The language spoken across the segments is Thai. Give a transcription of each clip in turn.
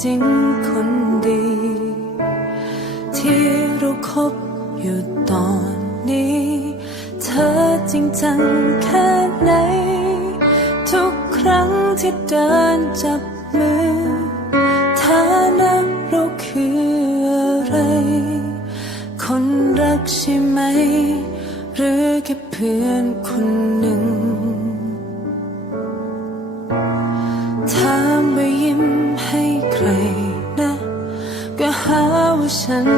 จริงคนดี ที่เราคบอยู่ตอนนี้ เธอจริงจังแค่ไหน ทุกครั้งที่เดินจับมือฐานะเราคืออะไร คนรักใช่ไหม หรือแค่เพื่อนคนหนึ่ง รนะ ก็หาว่าฉัน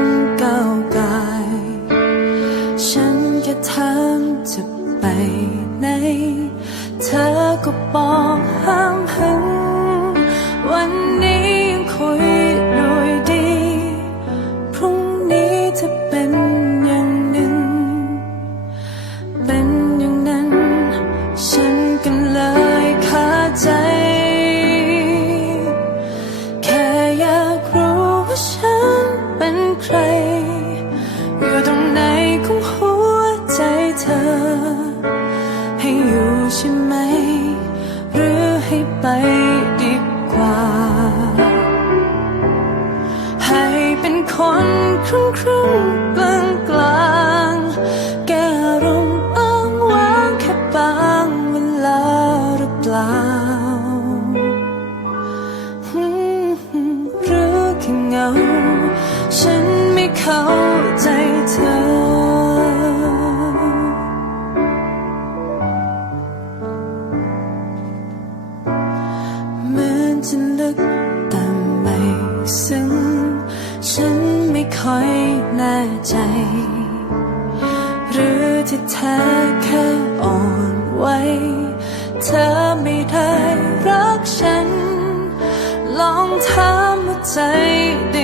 ก้าวกาย ฉันแค่ถามจะไปไหน เธอก็บอก ครึ่งครึ่งกลางกลางแก้อารมณ์อ้างว้างแค่บางเวลาหรือเปล่าหรือแค่เงา ฉันไม่เข้าใจเธอ เหมือนจะลึก อยแน่ใจ หรือที่แท้แค่อ่อนไหวเธอไม่ได้รักฉัน ลองถามหัวใจดี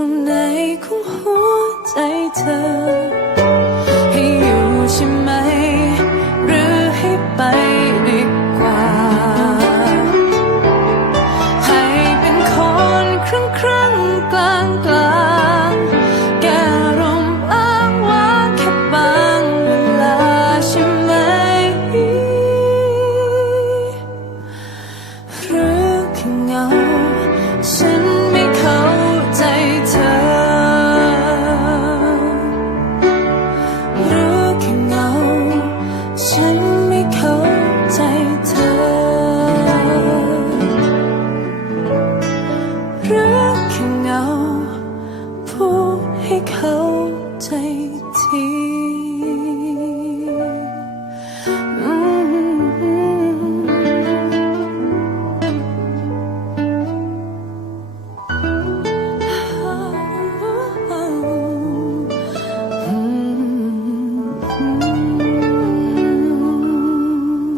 ตรงไหนของหัวใจเธอ ให้อยู่ใช่ไหม เหงาพูดให้เขา